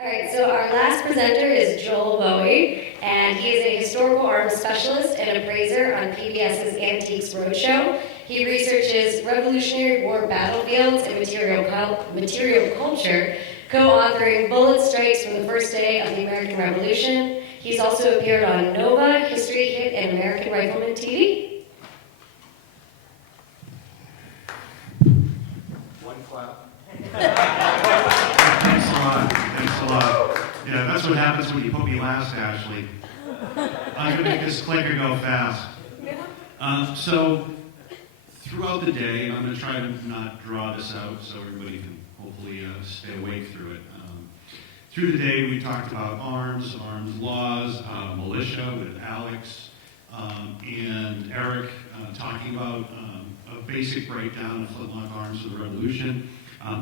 All right, so our last presenter is Joel Bohy, and he is a historical arms specialist and appraiser on PBS's Antiques Roadshow. He researches Revolutionary War battlefields and material culture, co-authoring Bullet Strikes from the First Day of the American Revolution. He's also appeared on Nova, History Hit, and American Rifleman TV. One clap. Thanks a lot. Thanks a lot. Yeah, that's what happens when you put me last, Ashley. I'm going to make this clicker go fast. So, throughout the day, I'm going to try to not draw this out so everybody can hopefully stay awake through it. Through the day, we talked about arms laws, militia with Alex, and Eric talking about a basic breakdown of flintlock arms of the Revolution.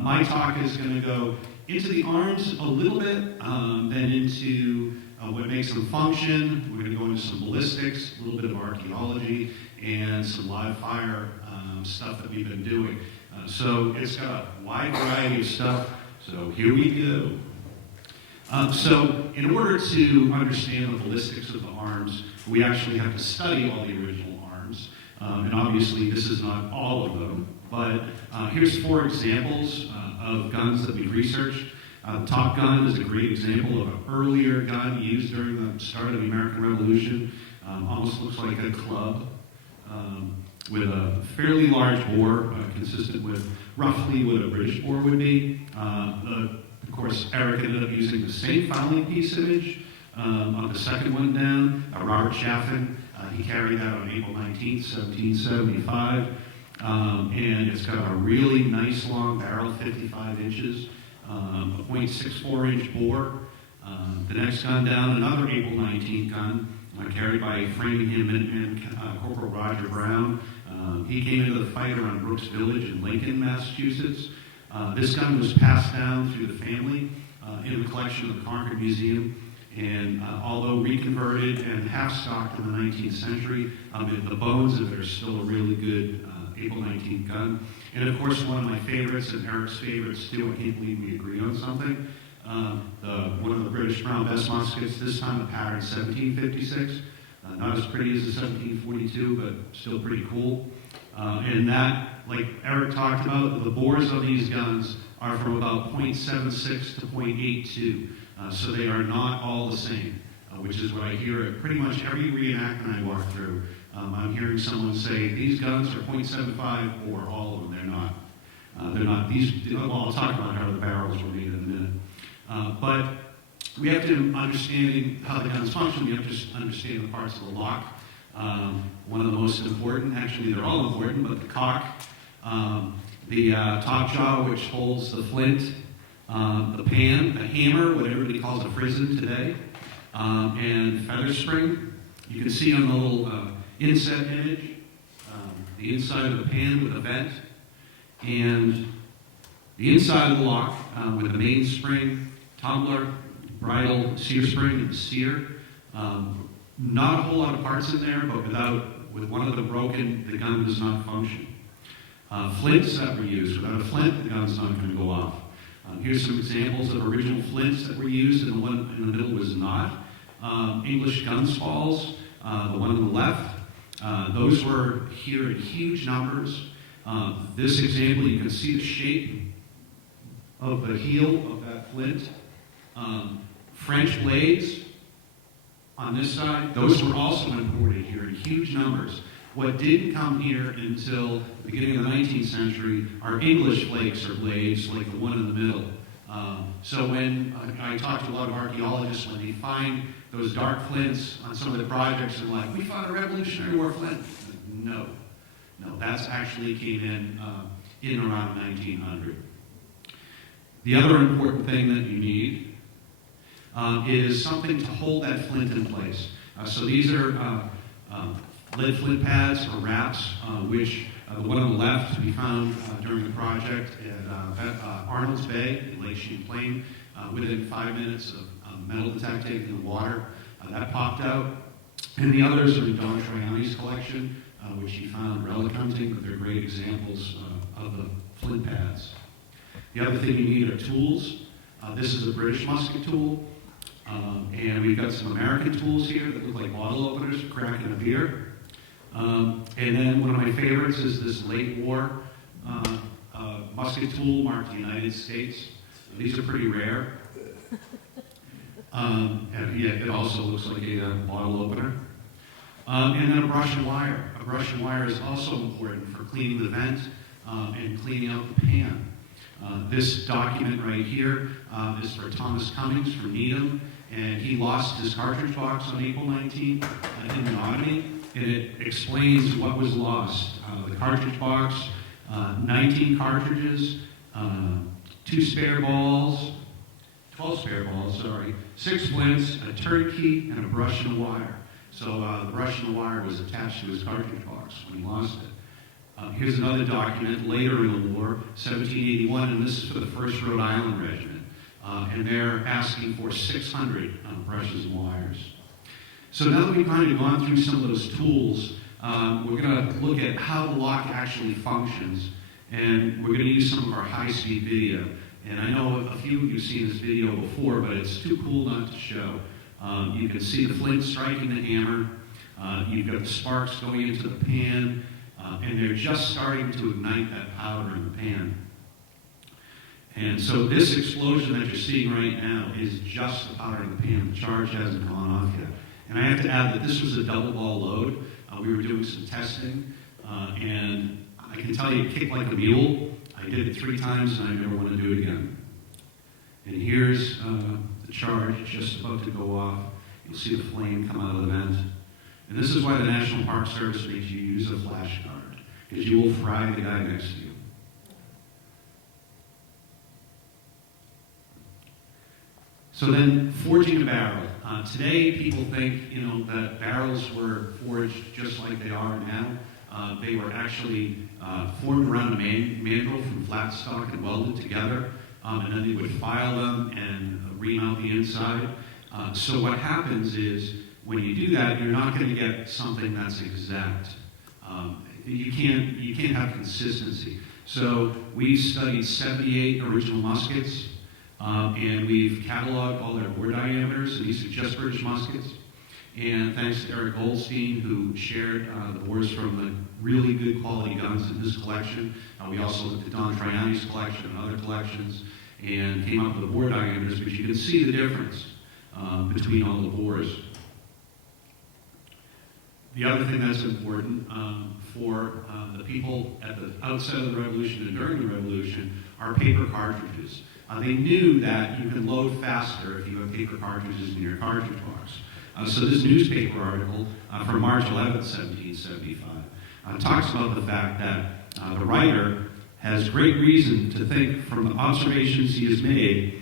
My talk is going to go into the arms a little bit, then into what makes them function. We're going to go into some ballistics, a little bit of archaeology, and some live fire stuff that we've been doing. So it's got a wide variety of stuff. So here we go. So in order to understand the ballistics of the arms, we actually have to study all the original arms. And obviously this is not all of them, but here's 4 examples of guns that we've researched. The Top Gun is a great example of an earlier gun used during the start of the American Revolution. Almost looks like a club with a fairly large bore, consistent with roughly what a British bore would be. Of course, Eric ended up using the same fowling piece image on the second one down. Robert Chaffin, he carried that on April 19th, 1775. And it's got a really nice long barrel, 55 inches, a .64 inch bore. The next gun down, another April 19th gun, carried by Framingham Minuteman Corporal Roger Brown. He came into the fight around Brooks Village in Lincoln, Massachusetts. This gun was passed down through the family in the collection of the Concord Museum. And although reconverted and half-stocked in the 19th century, the bones of it are still a really good April 19th gun. And of course, one of my favorites, and Eric's favorites too, I can't believe we agree on something, one of the British Brown Bess muskets, this time a pattern 1756. Not as pretty as the 1742, but still pretty cool. And that, like Eric talked about, the bores of these guns are from about .76 to .82. So they are not all the same, which is what I hear at pretty much every reenactment I walk through. I'm hearing someone say, these guns are .75 or all of them. They're not. They're not. Well, I'll talk about how the barrels were made in a minute. But we have to understand how the guns function. We have to understand the parts of the lock. One of the most important, actually they're all important, but the cock, the top jaw, which holds the flint, the pan, the hammer, what everybody calls a frizzen today, and feather spring. You can see on the little inset image, the inside of the pan with a vent, and the inside of the lock with the main spring, tumbler, bridle, sear spring, and the sear. Not a whole lot of parts in there, but with one of them broken, the gun does not function. Flints that were used. Without a flint, the gun's not going to go off. Here's some examples of original flints that were used, and the one in the middle was not. English gun spalls, the one on the left, those were here in huge numbers. This example, you can see the shape of the heel of that flint. French blades on this side, those were also imported here in huge numbers. What didn't come here until the beginning of the 19th century are English flakes or blades like the one in the middle. So when I talk to a lot of archaeologists, when they find those dark flints on some of the projects, they're like, we found a Revolutionary War flint. No, that's actually came in around 1900. The other important thing that you need is something to hold that flint in place. So these are lead flint pads or wraps, which the one on the left we found during the project at Arnold's Bay in Lake Champlain. Within 5 minutes of metal detecting in the water, that popped out. And the others are in Don Troiani's collection, which he found relic hunting, but they're great examples of the flint pads. The other thing you need are tools. This is a British musket tool. And we've got some American tools here that look like bottle openers for cracking a beer. And then one of my favorites is this late war musket tool marked United States. These are pretty rare. And yeah, it also looks like a bottle opener. And then a brush and wire. A brush and wire is also important for cleaning the vent and cleaning out the pan. This document right here is for Thomas Cummings from Needham, and he lost his cartridge box on April 19th in the Ottomy, and it explains what was lost. The cartridge box, 19 cartridges, 2 spare balls, 12 spare balls, sorry, 6 flints, a turnkey, and a brush and a wire. So the brush and the wire was attached to his cartridge box when he lost it. Here's another document later in the war, 1781, and this is for the 1st Rhode Island Regiment. And they're asking for 600 brushes and wires. So now that we've kind of gone through some of those tools, we're going to look at how the lock actually functions, and we're going to use some of our high-speed video. And I know a few of you have seen this video before, but it's too cool not to show. You can see the flint striking the hammer. You've got the sparks going into the pan, and they're just starting to ignite that powder in the pan. And so this explosion that you're seeing right now is just the powder in the pan. The charge hasn't gone off yet. And I have to add that this was a double ball load. We were doing some testing, and I can tell you it kicked like a mule. I did it 3 times, and I never want to do it again. And here's the charge just about to go off. You'll see the flame come out of the vent. And this is why the National Park Service makes you use a flash guard, because you will fry the guy next to you. So then, forging a barrel. Today, people think, that barrels were forged just like they are now. They were actually formed around a mandrel from flat stock and welded together, and then they would file them and ream out the inside. So what happens is, when you do that, you're not going to get something that's exact. You can't have consistency. So we've studied 78 original muskets, and we've cataloged all their bore diameters, and these are just British muskets. And thanks to Eric Goldstein, who shared the bores from the really good quality guns in his collection. We also looked at Don Triani's collection and other collections, and came up with the bore diameters, but you can see the difference between all the bores. The other thing that's important for the people at the outset of the Revolution and during the Revolution are paper cartridges. They knew that you can load faster if you have paper cartridges in your cartridge box. So this newspaper article from March 11, 1775, talks about the fact that the writer has great reason to think from the observations he has made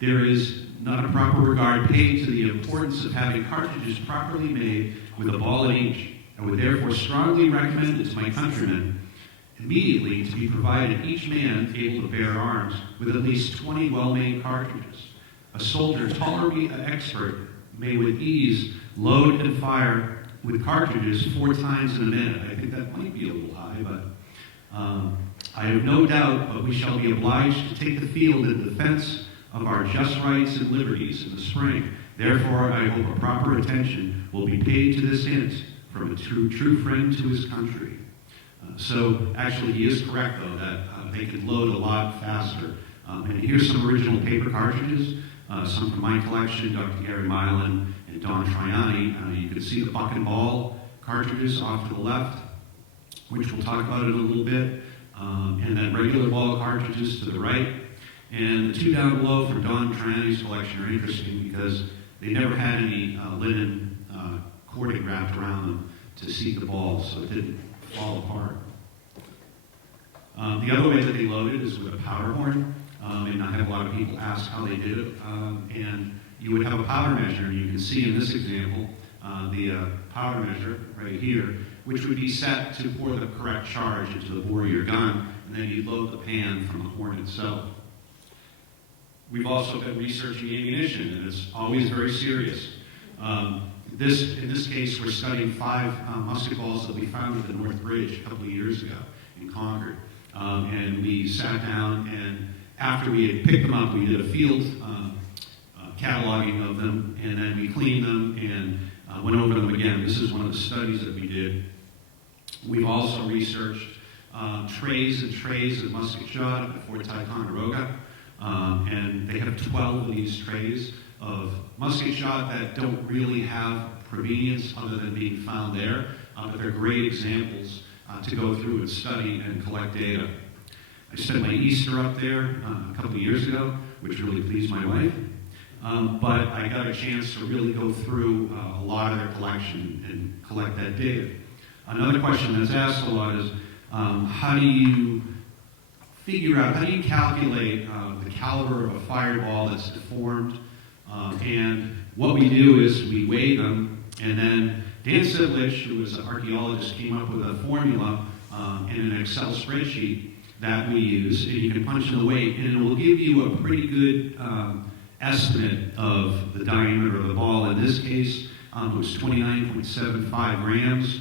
there is not a proper regard paid to the importance of having cartridges properly made with a ball in each, and would therefore strongly recommend it to my countrymen immediately to be provided each man able to bear arms with at least 20 well-made cartridges. A soldier tolerably expert may with ease load and fire with cartridges 4 times in a minute. I think that might be a little high, but I have no doubt but we shall be obliged to take the field in defense of our just rights and liberties in the spring. Therefore, I hope a proper attention will be paid to this hint from a true friend to his country. So actually, he is correct, though, that they could load a lot faster. And here's some original paper cartridges, some from my collection, Dr. Gary Milan and Don Triani. You can see the buck and ball cartridges off to the left, which we'll talk about in a little bit, and then regular ball cartridges to the right. And the 2 down below from Don Triani's collection are interesting because they never had any linen cording wrapped around them to seat the balls, so it didn't fall apart. The other way that they loaded is with a powder horn, and I have a lot of people ask how they did it. And you would have a powder measure, and you can see in this example the powder measure right here, which would be set to pour the correct charge into the bore of your gun, and then you'd load the pan from the horn itself. We've also been researching ammunition, and it's always very serious. In this case, we're studying 5 musket balls that we found at the North Bridge a couple of years ago in Concord. And we sat down and after we had picked them up, we did a field cataloging of them, and then we cleaned them and went over them again. This is one of the studies that we did. We've also researched trays and trays of musket shot at Fort Ticonderoga, and they have 12 of these trays of musket shot that don't really have provenience other than being found there, but they're great examples to go through and study and collect data. I spent my Easter up there a couple of years ago, which really pleased my wife, but I got a chance to really go through a lot of their collection and collect that data. Another question that's asked a lot is, how do you figure out, how do you calculate the caliber of a fireball that's deformed? And what we do is we weigh them, and then Dan Sidlich, who was an archaeologist, came up with a formula in an Excel spreadsheet that we use, and you can punch in the weight, and it will give you a pretty good estimate of the diameter of the ball. In this case, it was 29.75 grams,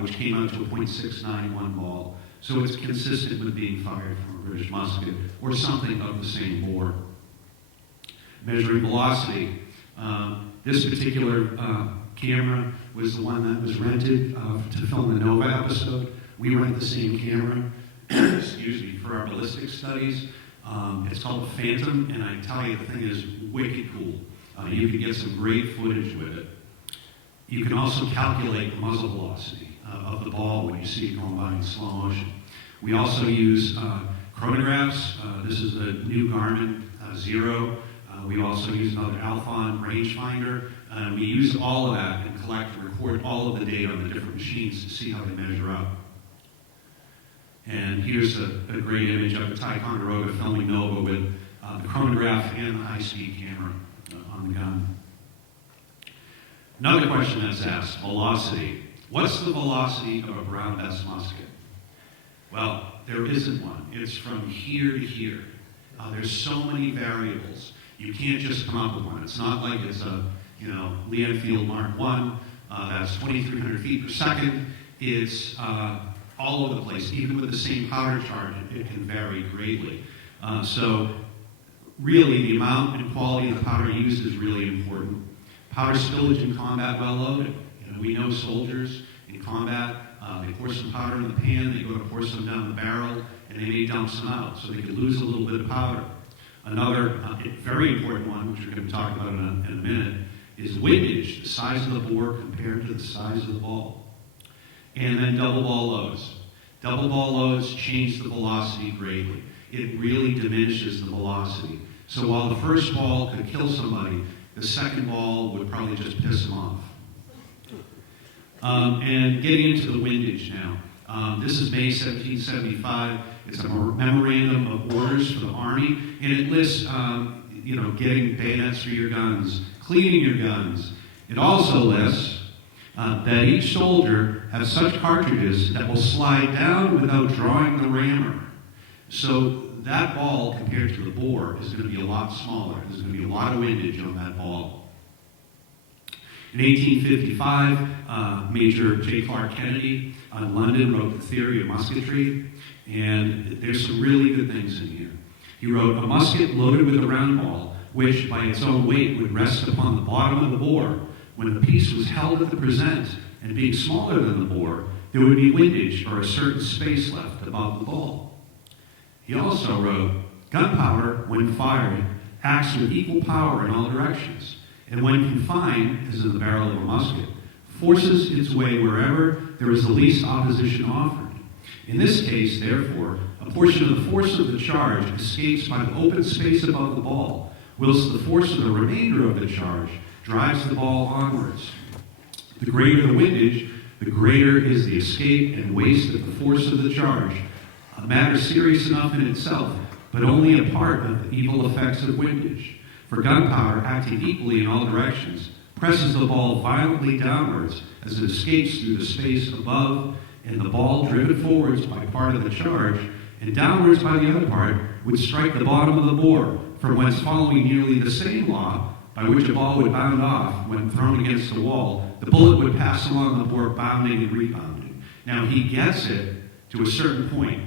which came out to a .691 ball. So it's consistent with being fired from a British musket or something of the same bore. Measuring velocity. This particular camera was the one that was rented to film the Nova episode. We rent the same camera, excuse me, for our ballistic studies. It's called the Phantom, and I tell you, the thing is wicked cool. You can get some great footage with it. You can also calculate the muzzle velocity of the ball when you see it going by in slow motion. We also use chronographs. This is a new Garmin Zero. We also use another Alphon rangefinder. We use all of that and collect and record all of the data on the different machines to see how they measure up. And here's a great image of Ticonderoga filming Nova with the chronograph and the high-speed camera on the gun. Another question that's asked, velocity. What's the velocity of a brown vest musket? Well, there isn't one. It's from here to here. There's so many variables. You can't just come up with one. It's not like it's a, Lee Enfield Mark I that's 2,300 feet per second. It's all over the place. Even with the same powder charge, it can vary greatly. So really, the amount and quality of the powder used is really important. Powder spillage in combat well loaded. We know soldiers in combat, they pour some powder in the pan, they go to pour some down the barrel, and they may dump some out, so they could lose a little bit of powder. Another very important one, which we're going to talk about in a minute, is windage, the size of the bore compared to the size of the ball. And then double ball loads. Double ball loads change the velocity greatly. It really diminishes the velocity. So while the first ball could kill somebody, the second ball would probably just piss them off. And getting into the windage now. This is May 1775. It's a memorandum of orders for the Army, and it lists, getting bayonets for your guns, cleaning your guns. It also lists that each soldier has such cartridges that will slide down without drawing the rammer. So that ball, compared to the bore, is going to be a lot smaller. There's going to be a lot of windage on that ball. In 1855, Major J. Clark Kennedy in London wrote The Theory of Musketry, and there's some really good things in here. He wrote, a musket loaded with a round ball, which by its own weight would rest upon the bottom of the bore. When the piece was held at the present, and being smaller than the bore, there would be windage or a certain space left above the ball. He also wrote, gunpowder, when fired, acts with equal power in all directions, and when confined, as in the barrel of a musket, forces its way wherever there is the least opposition offered. In this case, therefore, a portion of the force of the charge escapes by the open space above the ball, whilst the force of the remainder of the charge drives the ball onwards. The greater the windage, the greater is the escape and waste of the force of the charge, a matter serious enough in itself, but only a part of the evil effects of windage. For gunpowder, acting equally in all directions, presses the ball violently downwards as it escapes through the space above, and the ball, driven forwards by part of the charge, and downwards by the other part, would strike the bottom of the bore, from whence following nearly the same law, by which a ball would bound off when thrown against the wall, the bullet would pass along the bore bounding and rebounding. Now he gets it to a certain point,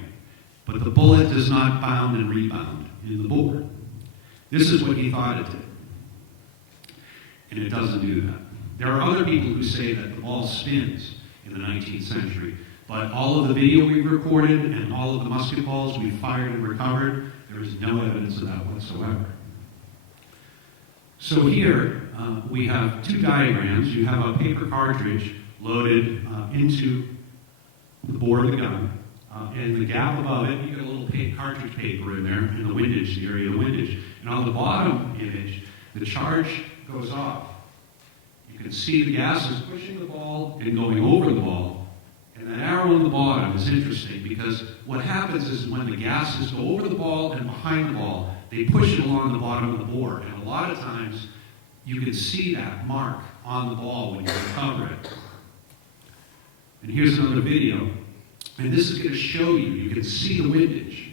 but the bullet does not bound and rebound. in the bore. This is what he thought it did. And it doesn't do that. There are other people who say that the ball spins in the 19th century, but all of the video we recorded and all of the musket balls we fired and recovered, there is no evidence of that whatsoever. So here we have two diagrams. You have a paper cartridge loaded into the bore of the gun, and the gap above it, you get a little cartridge paper in there, in the windage, the area of the windage. And on the bottom image, the charge goes off. You can see the gases pushing the ball and going over the ball. And that arrow on the bottom is interesting because what happens is when the gases go over the ball and behind the ball, they push it along the bottom of the bore. And a lot of times, you can see that mark on the ball when you recover it. And here's another video. And this is going to show you, you can see the windage.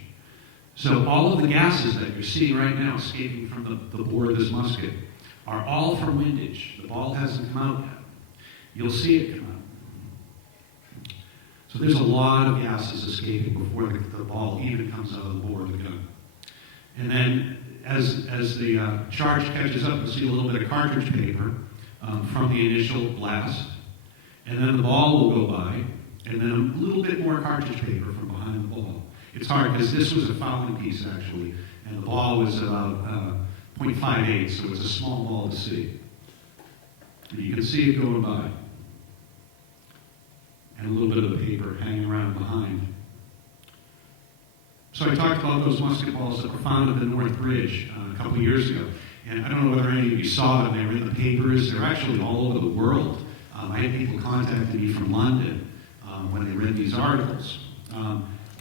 So all of the gases that you're seeing right now escaping from the bore of this musket are all from windage. The ball hasn't come out yet. You'll see it come out. So there's a lot of gases escaping before the ball even comes out of the bore of the gun. And then as the charge catches up, you'll see a little bit of cartridge paper from the initial blast. And then the ball will go by, and then a little bit more cartridge paper from behind the ball. It's hard because this was a fouling piece, actually, and the ball was about 0.58, so it's a small ball to see. And you can see it going by. And a little bit of the paper hanging around behind. So I talked about those musket balls that were found at the North Ridge a couple years ago. And I don't know whether any of you saw them. They were in the papers. They're actually all over the world. I had people contacting me from London when they read these articles.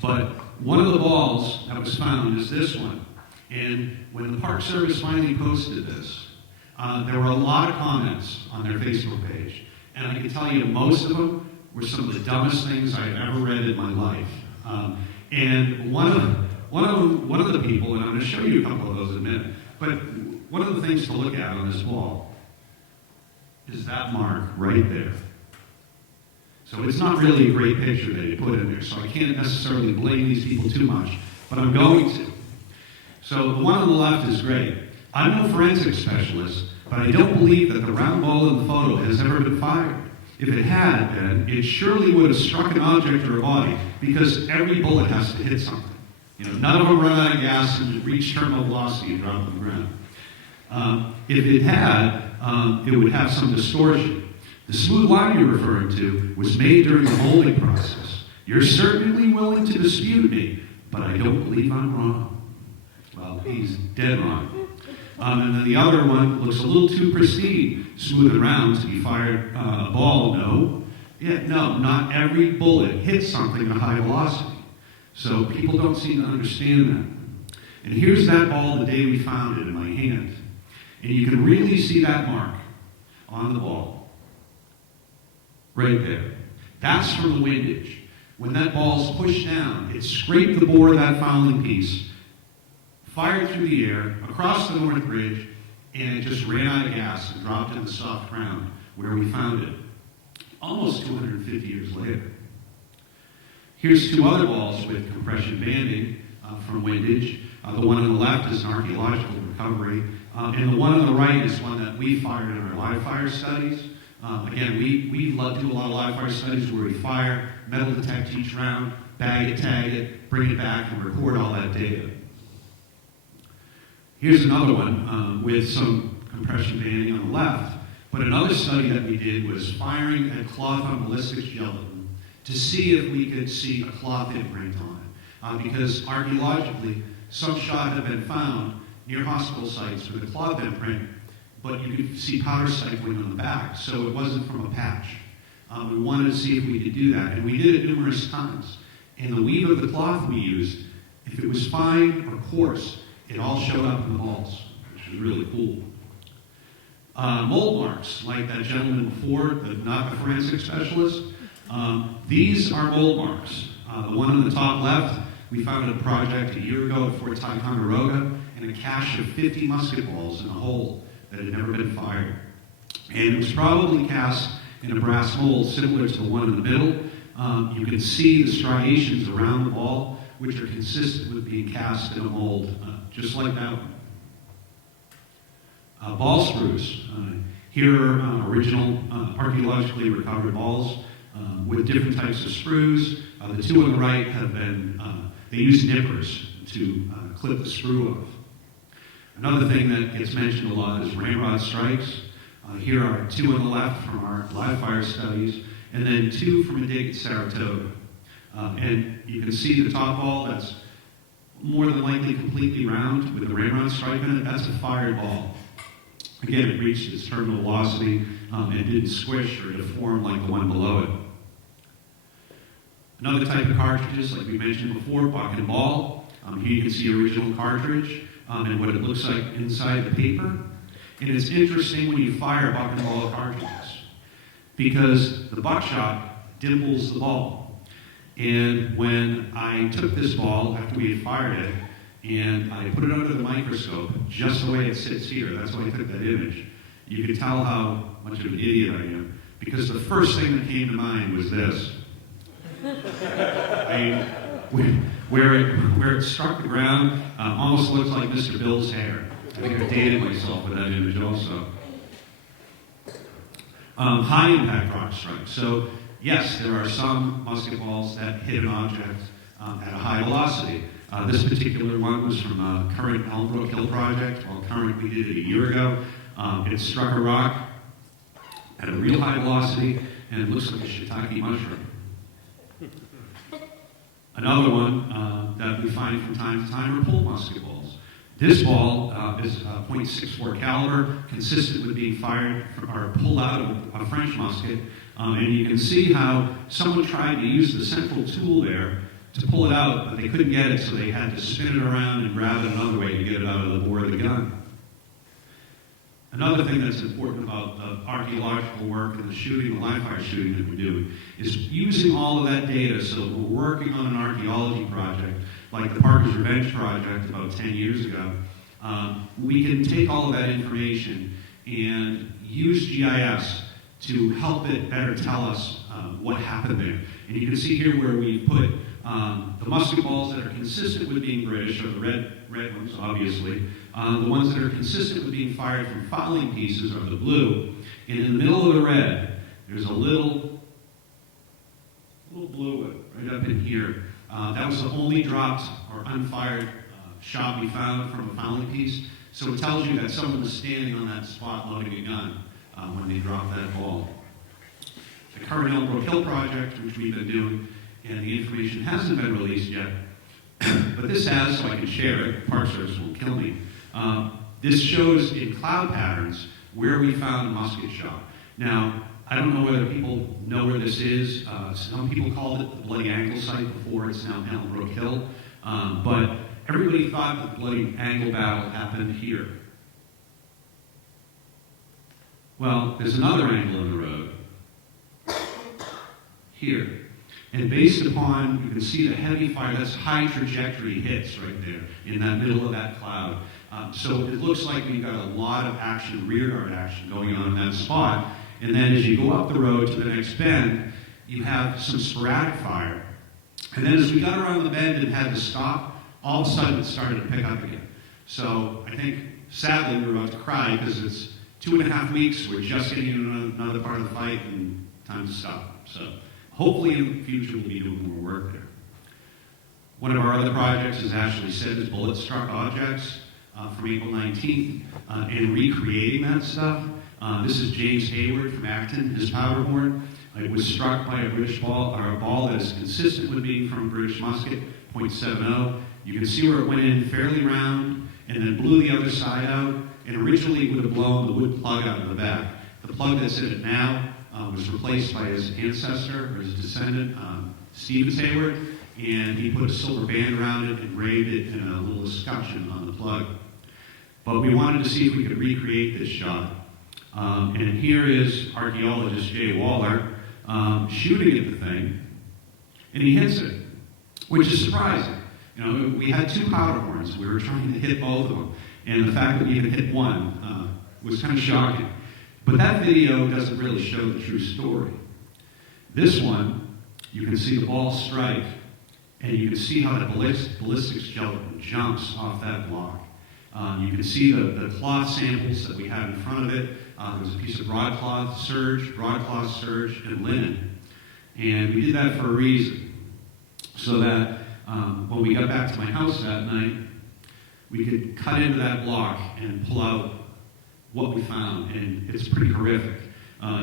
But one of the balls that was found is this one. And when the Park Service finally posted this, there were a lot of comments on their Facebook page. And I can tell you most of them were some of the dumbest things I've ever read in my life. And one of the people, and I'm going to show you a couple of those in a minute, but one of the things to look at on this wall is that mark right there. So it's not really a great picture that you put in there, so I can't necessarily blame these people too much, but I'm going to. So the one on the left is great. I'm no forensic specialist, but I don't believe that the round ball in the photo has ever been fired. If it had been, it surely would have struck an object or a body, because every bullet has to hit something. You know, none of them run out of gas and reach terminal velocity and drop on the ground. If it had, it would have some distortion. The smooth line you're referring to was made during the molding process. You're certainly willing to dispute me, but I don't believe I'm wrong. Well, he's dead wrong. And then the other one looks a little too pristine, smooth and round to be fired a ball. No. Yeah, no, not every bullet hits something at high velocity. So people don't seem to understand that. And here's that ball the day we found it in my hand. And you can really see that mark on the ball. Right there. That's from the windage. When that ball's pushed down, it scraped the bore of that fouling piece, fired through the air, across the North Ridge, and it just ran out of gas and dropped in the soft ground where we found it, almost 250 years later. Here's two other balls with compression banding from windage. The one on the left is an archaeological recovery, and the one on the right is one that we fired in our live fire studies. Again, we do a lot of live fire studies where we fire, metal detect each round, bag it, tag it, bring it back, and record all that data. Here's another one with some compression banding on the left. But another study that we did was firing a cloth on ballistics gelatin to see if we could see a cloth imprint on it. Because archaeologically, some shot had been found near hospital sites with a cloth imprint, but you could see powder cycling on the back, so it wasn't from a patch. We wanted to see if we could do that, and we did it numerous times. And the weave of the cloth we used, if it was fine or coarse, it all showed up in the balls, which was really cool. Mold marks, like that gentleman before, not the forensic specialist, these are mold marks. The one on the top left, we found a project a year ago at Fort Ticonderoga, and a cache of 50 musket balls in a hole that had never been fired. And it was probably cast in a brass mold similar to the one in the middle. You can see the striations around the ball, which are consistent with being cast in a mold just like that one. Ball screws. Here are original archaeologically recovered balls with different types of screws. The two on the right have been, they use nippers to clip the screw off. Another thing that gets mentioned a lot is ramrod strikes. Here are two on the left from our live fire studies, and then two from a dig at Saratoga. And you can see the top ball that's more than likely completely round with the ramrod strike in it. That's a fired ball. Again, it reached its terminal velocity and didn't squish or deform like the one below it. Another type of cartridges, like we mentioned before, buck and ball. Here you can see original cartridge and what it looks like inside the paper. And it's interesting when you fire buck and ball cartridges because the buckshot dimples the ball. And when I took this ball after we had fired it and I put it under the microscope, just the way it sits here, that's why I took that image, you could tell how much of an idiot I am because the first thing that came to mind was this. I mean, where it struck the ground, almost looks like Mr. Bill's hair. I think I dated myself with that image also. High impact rock strikes. So yes, there are some musket balls that hit an object at a high velocity. This particular one was from a current Elmbrook Hill project. Well, current, we did it a year ago. It struck a rock at a real high velocity, and it looks like a shiitake mushroom. Another one that we find from time to time are pull musket balls. This ball is a .64 caliber, consistent with being fired or pulled out of a French musket. And you can see how someone tried to use the central tool there to pull it out, but they couldn't get it, so they had to spin it around and grab it another way to get it out of the bore of the gun. Another thing that's important about the archaeological work and the shooting, the live fire shooting that we're doing, is using all of that data. So we're working on an archaeology project, like the Parker's Revenge project about 10 years ago. We can take all of that information and use GIS to help it better tell us what happened there. And you can see here where we put the musket balls that are consistent with being British, or the red ones, obviously. The ones that are consistent with being fired from fowling pieces are the blue. And in the middle of the red, there's a little blue one right up in here. That was the only dropped or unfired shot we found from a fowling piece. So it tells you that someone was standing on that spot loading a gun when they dropped that ball. The current Elmbrook Hill project, which we've been doing, and the information hasn't been released yet, but this has, so I can share it. Park Service won't kill me. This shows in cloud patterns where we found a musket shot. Now, I don't know whether people know where this is. Some people called it the Bloody Angle site before. It's now Elmbrook Hill. But everybody thought that the Bloody Angle battle happened here. Well, there's another angle in the road here. And based upon, you can see the heavy fire, that's high trajectory hits right there in that middle of that cloud. So it looks like we've got a lot of action, rear guard action going on in that spot. And then as you go up the road to the next bend, you have some sporadic fire. And then as we got around the bend and had to stop, all of a sudden it started to pick up again. So I think, sadly, we're about to cry because it's 2.5 weeks, we're just getting into another part of the fight and time to stop. So hopefully in the future we'll be doing more work there. One of our other projects, as Ashley said, is bullet-struck objects from April 19th and recreating that stuff. This is James Hayward from Acton, his powder horn. It was struck by a British ball, or a ball that is consistent with being from a British musket, .70. You can see where it went in fairly round and then blew the other side out. And originally it would have blown the wood plug out of the back. The plug that's in it now was replaced by his ancestor, or his descendant, Stevens Hayward, and he put a silver band around it and engraved it in a little escutcheon on the plug. But we wanted to see if we could recreate this shot. And here is archaeologist Jay Waller shooting at the thing, and he hits it, which is surprising. You know, we had 2 powder horns. We were trying to hit both of them. And the fact that we even hit one was kind of shocking. But that video doesn't really show the true story. This one, you can see the ball strike, And you can see how the ballistics gelatin jumps off that block. You can see the cloth samples that we had in front of it. There was a piece of broadcloth serge, and linen. And we did that for a reason, so that when we got back to my house that night, we could cut into that block and pull out what we found, and it's pretty horrific.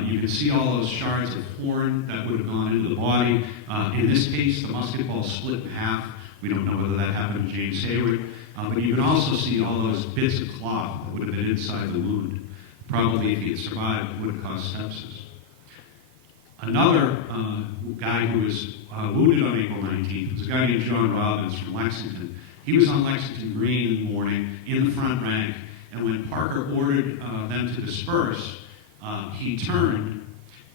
You can see all those shards of horn that would have gone into the body. In this case, the musket ball split in half. We don't know whether that happened to James Hayward. But you can also see all those bits of cloth that would have been inside the wound. Probably if he had survived, it would have caused sepsis. Another guy who was wounded on April 19th was a guy named John Robbins from Lexington. He was on Lexington Green in the morning in the front rank, and when Parker ordered them to disperse, he turned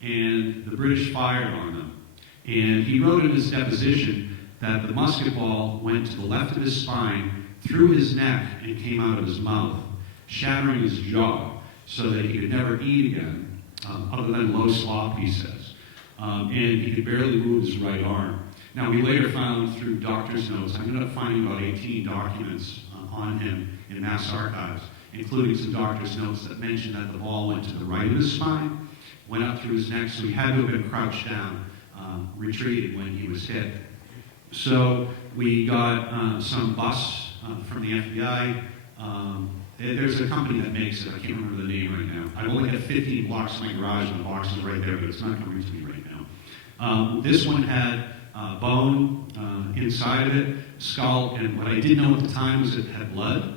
and the British fired on them. And he wrote in his deposition that the musket ball went to the left of his spine, through his neck, and came out of his mouth, shattering his jaw so that he could never eat again, other than low slop, he says. And he could barely move his right arm. Now, we later found through doctor's notes, I ended up finding about 18 documents on him in mass archives, including some doctor's notes that mentioned that the ball went to the right of his spine, went up through his neck, so he had to have been crouched down, retreated when he was hit. So we got some busts from the FBI. There's a company that makes it. I can't remember the name right now. I've only got 15 blocks in my garage, and the box is right there, but it's not coming to me right now. This one had bone inside of it, skull, and what I didn't know at the time was it had blood.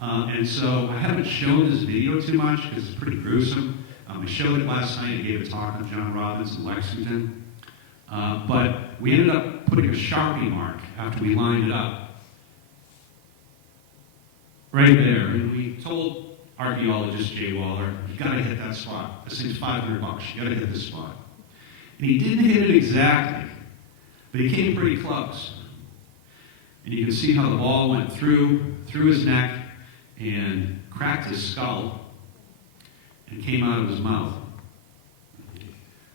And so I haven't shown this video too much because it's pretty gruesome. I showed it last night. I gave a talk on John Robbins in Lexington. But we ended up putting a Sharpie mark after we lined it up right there. And we told archaeologist Jay Waller, you gotta hit that spot. This thing's $500. You gotta hit this spot. And he didn't hit it exactly, but he came pretty close. And you can see how the ball went through his neck and cracked his skull and came out of his mouth.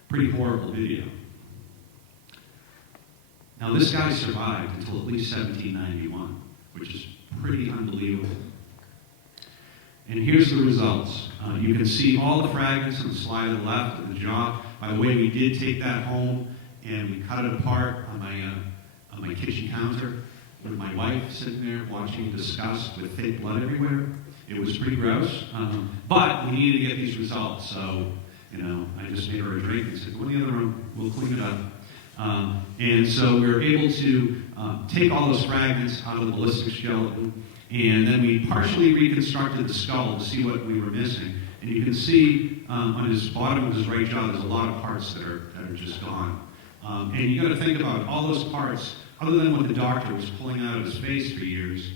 Pretty horrible video. Now, this guy survived until at least 1791, which is pretty unbelievable. And here's the results. You can see all the fragments on the slide to the left of the jaw. By the way, we did take that home and we cut it apart on my kitchen counter with my wife sitting there watching disgust with fake blood everywhere. It was pretty gross, but we needed to get these results. So, I just made her a drink and said, go in the other room, we'll clean it up. And so we were able to take all those fragments out of the ballistics gelatin, and then we partially reconstructed the skull to see what we were missing. And you can see on his bottom of his right jaw, there's a lot of parts that are just gone. And you got to think about all those parts, other than what the doctor was pulling out of his face for years,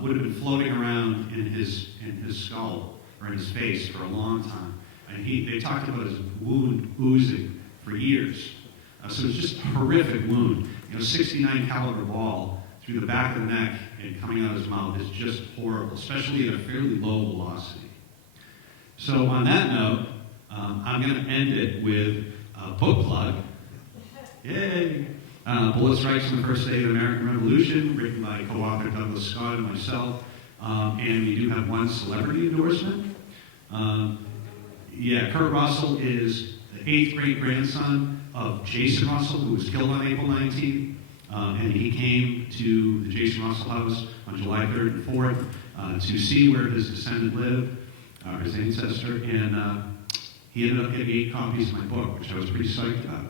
would have been floating around in his skull or in his face for a long time. And they talked about his wound oozing for years. So it's just a horrific wound. 69 caliber ball through the back of the neck and coming out of his mouth is just horrible, especially at a fairly low velocity. So on that note, I'm going to end it with a book plug. Yay! Bullet Strikes on the First Day of the American Revolution, written by co-author Douglas Scott and myself. And we do have one celebrity endorsement. Kurt Russell is the 8th great-grandson of Jason Russell, who was killed on April 19th. And he came to the Jason Russell house on July 3rd and 4th to see where his descendant lived, his ancestor. And he ended up getting 8 copies of my book, which I was pretty psyched about.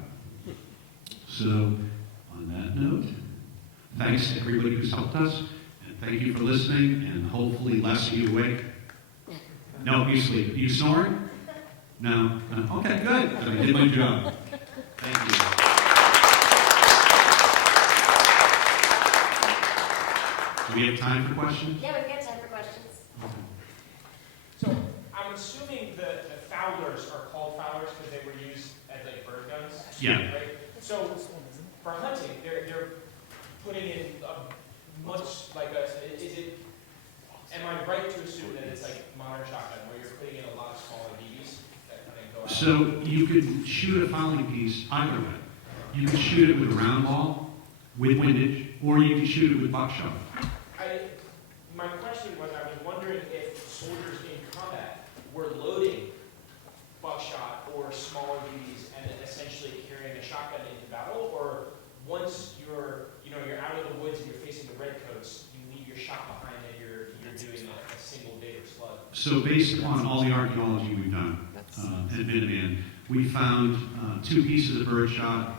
So, on that note, thanks to everybody who's helped us, and thank you for listening, and hopefully less of you awake. No, you sleep. You snoring? No? Okay, good. I did my job. Thank you. Do we have time for questions? Yeah, we've got time for questions. Okay. So, I'm assuming the Fowlers are called Fowlers because they were used as like bird guns? Yeah. Right? So, for hunting, they're putting in much like am I right to assume that it's like modern shotgun where you're putting in a lot of smaller BBs that kind of go out? So you could shoot a fowling piece either way. You could shoot it with a round ball, with windage, or you can shoot it with buckshot. My question was, I was wondering if soldiers in combat were loading buckshot or smaller BBs and then essentially carrying a shotgun into battle, or once you're out of the woods and you're facing the redcoats, you leave your shot behind and you're doing a single day of slug. So based upon all the archaeology we've done at Minuteman, we found 2 pieces of birdshot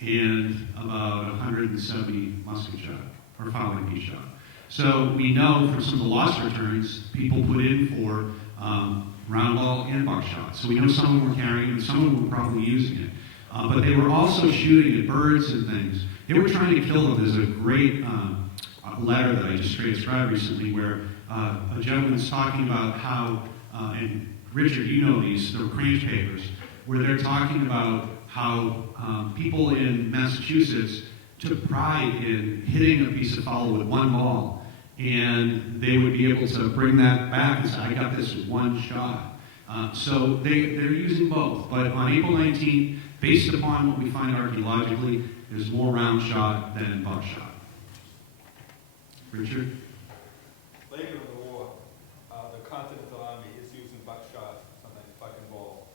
and about 170 musket shot, or fowling piece shot. So we know from some of the lost returns, people put in for round ball and buckshot. So we know some of them were carrying it, and some of them were probably using it. But they were also shooting at birds and things. They were trying to kill them. There's a great letter that I just transcribed recently where a gentleman's talking about how, and Richard, you know these, the Crange papers, where they're talking about how people in Massachusetts took pride in hitting a piece of fowl with one ball, and they would be able to bring that back and say, I got this with one shot. So they're using both, but on April 19th, based upon what we find archaeologically, there's more round shot than buckshot. Richard? Later in the war, the Continental Army is using buckshot, sometimes buck and ball.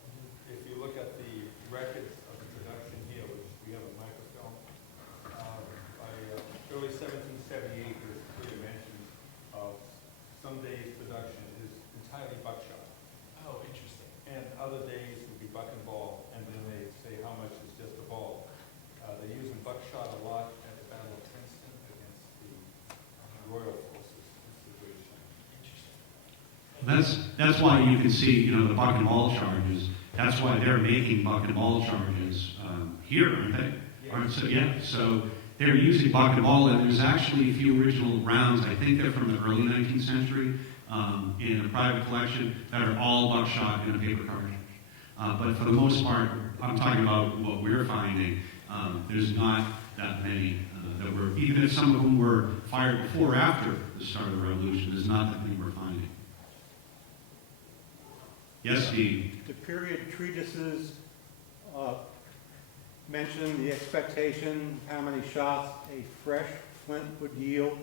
If you look at the records of the production here, which we have a microfilm, by early 1778, there's clear mentions of some days' production is entirely buckshot. Oh, interesting. And other days would be buck and ball, and then they say how much is just a ball. They're using buckshot a lot at the Battle of Princeton against the Royal Forces in the British Army. That's why you can see, the buck and ball charges. That's why they're making buck and ball charges here, aren't they? Yeah. So they're using buck and ball, and there's actually a few original rounds. I think they're from the early 19th century in a private collection that are all buckshot in a paper cartridge. But for the most part, I'm talking about what we're finding. There's not that many that were, even if some of them were fired before or after the start of the revolution, there's not that many we're finding. Yes, Steve? The period treatises mention the expectation, how many shots a fresh flint would yield.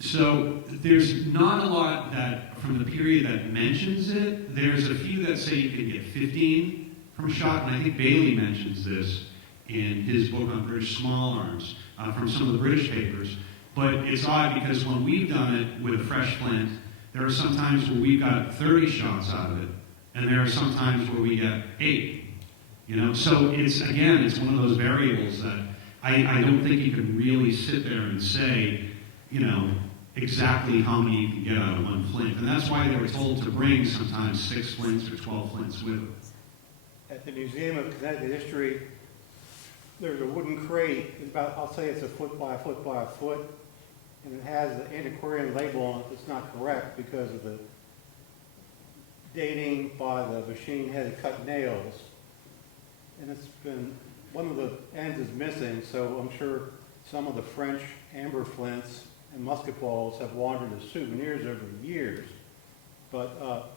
So there's not a lot that from the period that mentions it. There's a few that say you can get 15 from a shot, and I think Bailey mentions this in his book on British small arms from some of the British papers. But it's odd because when we've done it with a fresh flint, there are some times where we've got 30 shots out of it, and there are some times where we get 8. So it's one of those variables that I don't think you can really sit there and say, exactly how many you can get out of one flint. And that's why they were told to bring sometimes 6 flints or 12 flints with them. At the Museum of Connecticut History, there's a wooden crate, I'll say it's a foot by a foot by a foot, and it has the antiquarian label on it that's not correct because of the dating by the machine-headed cut nails. And it's been, one of the ends is missing, so I'm sure some of the French amber flints and musket balls have wandered as souvenirs over the years. But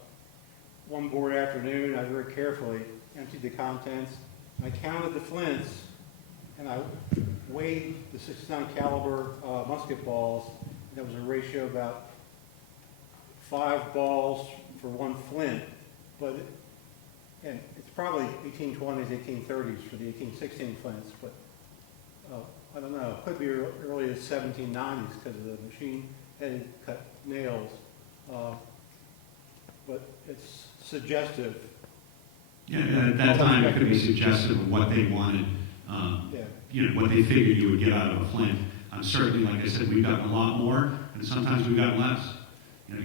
one board afternoon, I very carefully emptied the contents. I counted the flints, and I weighed the 69 caliber musket balls. There was a ratio of about 5 balls for 1 flint, and it's probably 1820s, 1830s for the 1816 flints, but I don't know, it could be early as 1790s because of the machine-headed cut nails, but it's suggestive. Yeah, at that time it could be suggestive of what they wanted, what they figured you would get out of a flint. Certainly, like I said, we've gotten a lot more, and sometimes we've gotten less. And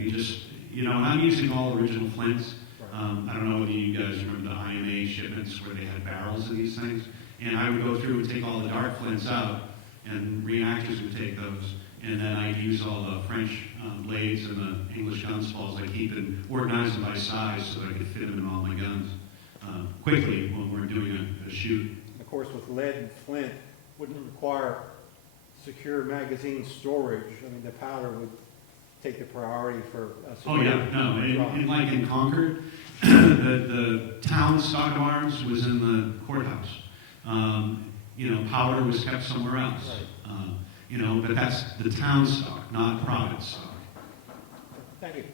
I'm using all original flints. I don't know whether you guys remember the IMA shipments where they had barrels of these things. And I would go through and take all the dark flints out, and reenactors would take those. And then I'd use all the French blades and the English gun spalls I keep and organize them by size so that I could fit them in all my guns quickly when we're doing a shoot. Of course, with lead and flint, wouldn't require secure magazine storage. I mean, the powder would take the priority for Oh yeah, no, like in Concord, the town stock of arms was in the courthouse. powder was kept somewhere else. But that's the town stock, not private stock. Thank you.